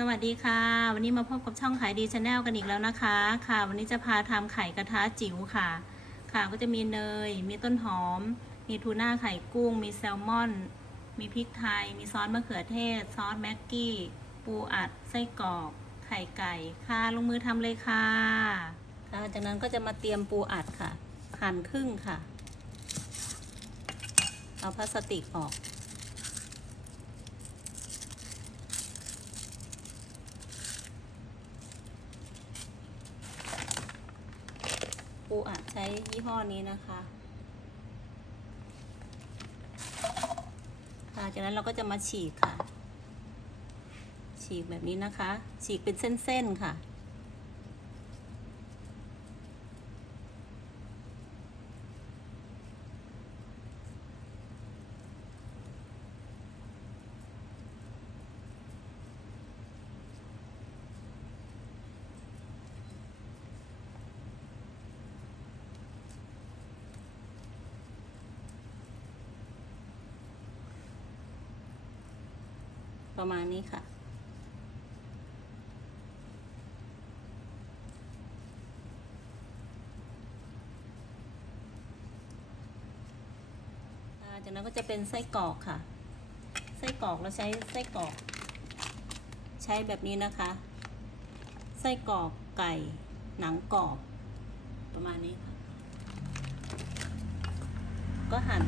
สวัสดีค่ะ วันนี้มาพบกับช่องขายดีชาแนลกันอีกแล้วนะคะ ค่ะ วันนี้จะพาทำไข่กระทะจิ๋วค่ะ ค่ะก็จะมีเนย มีต้นหอม มีทูน่าไข่กุ้ง มีแซลมอน มีพริกไทย มีซอสมะเขือเทศ ซอสแม็กกี้ ปูอัด ไส้กรอก ไข่ไก่ ค่ะ ลงมือทำเลยค่ะค่ะจากนั้นก็จะมาเตรียมปูอัดค่ะ หั่นครึ่งค่ะ เอาพลาสติกออก ปูอัดใช้ยี่ห้อนี้นะคะค่ะจากนั้นเราก็จะมาฉีกค่ะ ฉีกแบบนี้นะคะ ฉีกเป็นเส้นๆค่ะ ประมาณนี้ค่ะ จากนั้นก็จะเป็นไส้กรอกค่ะ ไส้กรอกเราใช้ไส้กรอก ใช้แบบนี้นะคะ ไส้กรอกไก่หนังกรอบ ประมาณนี้ค่ะ ก็หั่น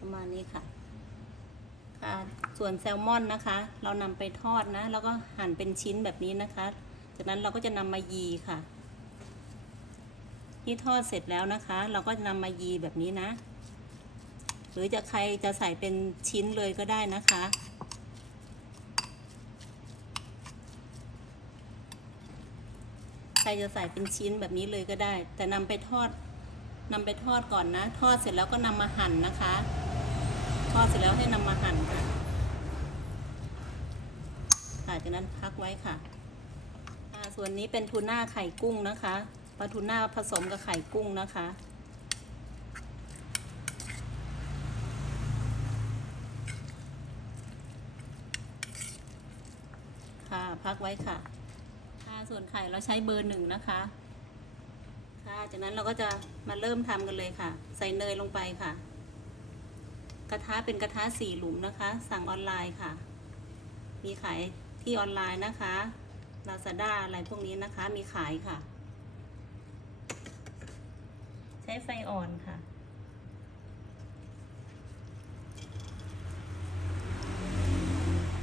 ประมาณนี้ค่ะ ค่ะ ส่วนแซลมอนนะคะ เรานำไปทอดนะ แล้วก็หั่นเป็นชิ้นแบบนี้นะคะ จากนั้นเราก็จะนำมายีค่ะ ที่ทอดเสร็จแล้วนะคะ เราก็จะนำมายีแบบนี้นะ หรือจะใครจะใส่เป็นชิ้นเลยก็ได้นะคะใครจะใส่เป็นชิ้นแบบนี้เลยก็ได้ แต่นำไปทอดนำไปทอดก่อนนะ ทอดเสร็จแล้วก็นำมาหั่นนะคะ ทอดเสร็จแล้วให้นำมาหั่นค่ะ จากนั้นพักไว้ค่ะ ส่วนนี้เป็นทูน่าไข่กุ้งนะคะปลาทูน่าผสมกับไข่กุ้งนะคะ ค่ะพักไว้ค่ะ ค่ะส่วนไข่เราใช้เบอร์หนึ่งนะคะ ค่ะจากนั้นเราก็จะมาเริ่มทำกันเลยค่ะ ใส่เนยลงไปค่ะ กระทะเป็นกระทะสี่หลุมนะคะ สั่งออนไลน์ค่ะ มีขาย ที่ออนไลน์นะคะ Lazada อะไรพวกนี้นะคะมีขายค่ะ ใช้ไฟอ่อนค่ะ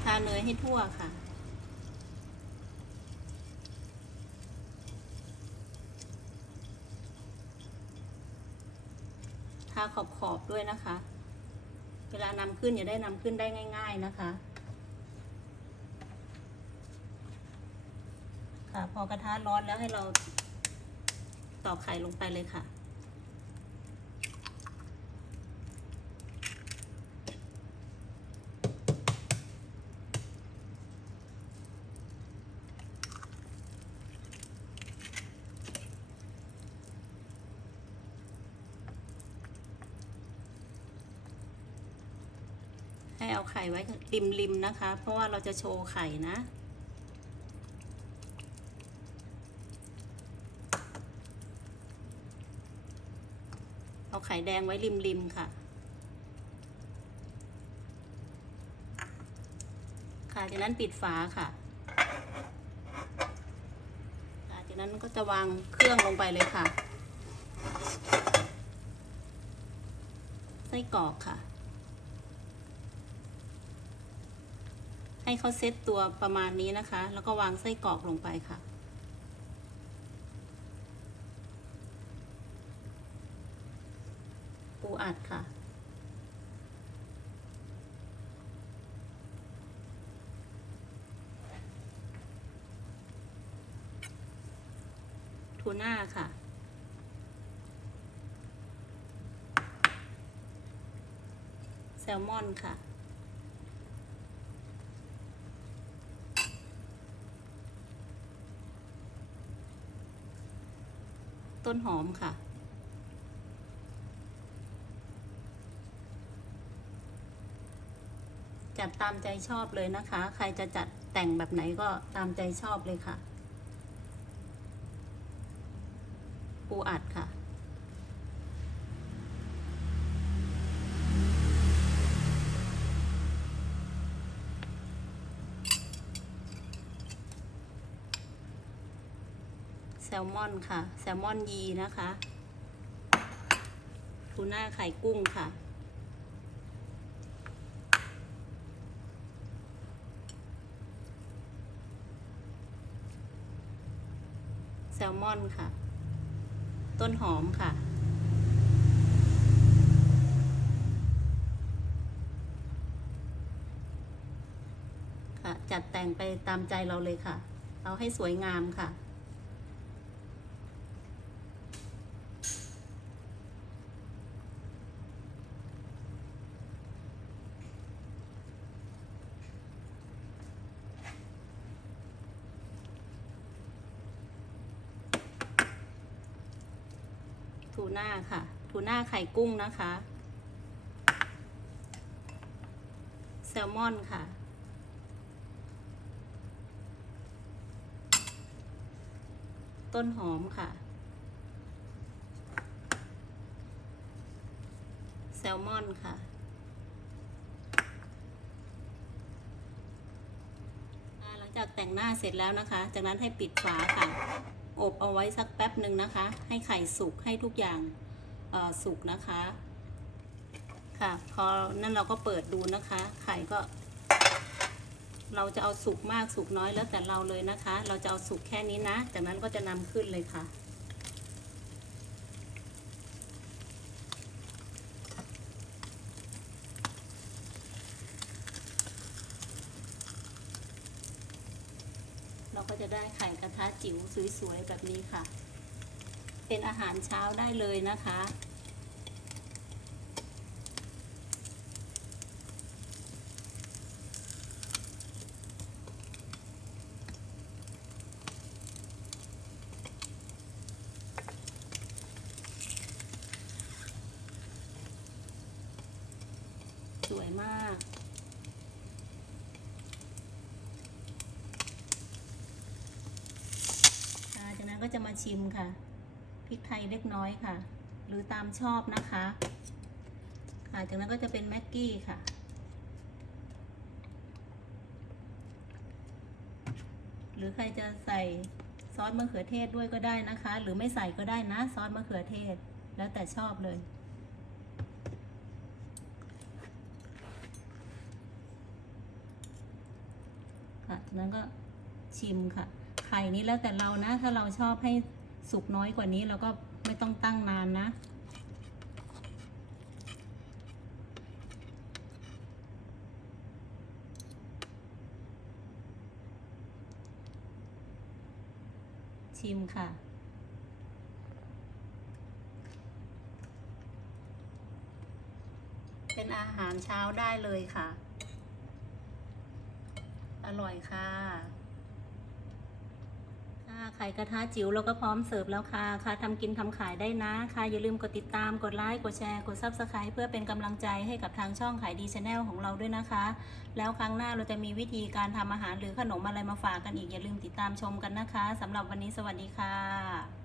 ทาเนยให้ทั่วค่ะทาขอบขอบๆด้วยนะคะ เวลานำขึ้นอย่าได้นำขึ้นได้ง่าย ๆนะคะ ค่ะ พอกระทะร้อนแล้วให้เราตอกไข่ลงไปเลยค่ะ ให้เอาไข่ไว้ริมๆนะคะ เพราะว่าเราจะโชว์ไข่นะ เอา ไข่แดงไว้ริมๆค่ะ ค่ะ จากนั้นปิดฝาค่ะ ค่ะ จากนั้นก็จะวางเครื่องลงไปเลยค่ะ ไส้กรอกค่ะ ให้เขาเซตตัวประมาณนี้นะคะ แล้วก็วางไส้กรอกลงไปค่ะ ปูอัดค่ะ ทูน่าค่ะ แซลมอนค่ะ ต้นหอมค่ะ จัดตามใจชอบเลยนะคะ ใครจะจัดแต่งแบบไหนก็ตามใจชอบเลยค่ะ ปูอัดค่ะ แซลมอนค่ะ แซลมอนยีนะคะทูน่าไข่กุ้งค่ะแซลมอนค่ะ ต้นหอมค่ะ ค่ะ จัดแต่งไปตามใจเราเลยค่ะ เอาให้สวยงามค่ะ ทูน่าค่ะ ทูน่าไข่กุ้งนะคะ แซลมอนค่ะ ต้นหอมค่ะ แซลมอนค่ะ หลังจากแต่งหน้าเสร็จแล้วนะคะ จากนั้นให้ปิดฝาค่ะ อบเอาไว้สักแป๊บหนึ่งนะคะ ให้ไข่สุกให้ทุกอย่างสุกนะคะ ค่ะ พอนั่นเราก็เปิดดูนะคะ ไข่ก็ เราจะเอาสุกมากสุกน้อยแล้วแต่เราเลยนะคะ เราจะเอาสุกแค่นี้นะ จากนั้นก็จะนำขึ้นเลยค่ะ ก็จะได้ไข่กระทะจิ๋วสวยๆแบบนี้ค่ะ เป็นอาหารเช้าได้เลยนะคะ สวยมาก ค่ะ จะมาชิมค่ะ พริกไทยเล็กน้อยค่ะ หรือตามชอบนะคะ ค่ะจากนั้นก็จะเป็นแม็กกี้ค่ะ หรือใครจะใส่ซอสมะเขือเทศด้วยก็ได้นะคะ หรือไม่ใส่ก็ได้นะซอสมะเขือเทศ แล้วแต่ชอบเลยค่ะจากนั้นก็ชิมค่ะ ไข่นี้แล้วแต่เรานะ ถ้าเราชอบให้สุกน้อยกว่านี้เราก็ไม่ต้องตั้งนานนะ ชิมค่ะเป็นอาหารเช้าได้เลยค่ะ อร่อยค่ะ ค่ะไข่กระทะจิ๋วเราก็พร้อมเสิร์ฟแล้วค่ะ ค่ะทำกินทำขายได้นะ ค่ะ อย่าลืมกดติดตาม กดไลค์ กดแชร์ กด Subscribe เพื่อเป็นกำลังใจให้กับทางช่องขายดีชาแนลของเราด้วยนะคะ แล้วครั้งหน้าเราจะมีวิธีการทำอาหารหรือขนมอะไรมาฝากกันอีก อย่าลืมติดตามชมกันนะคะสำหรับวันนี้สวัสดีค่ะ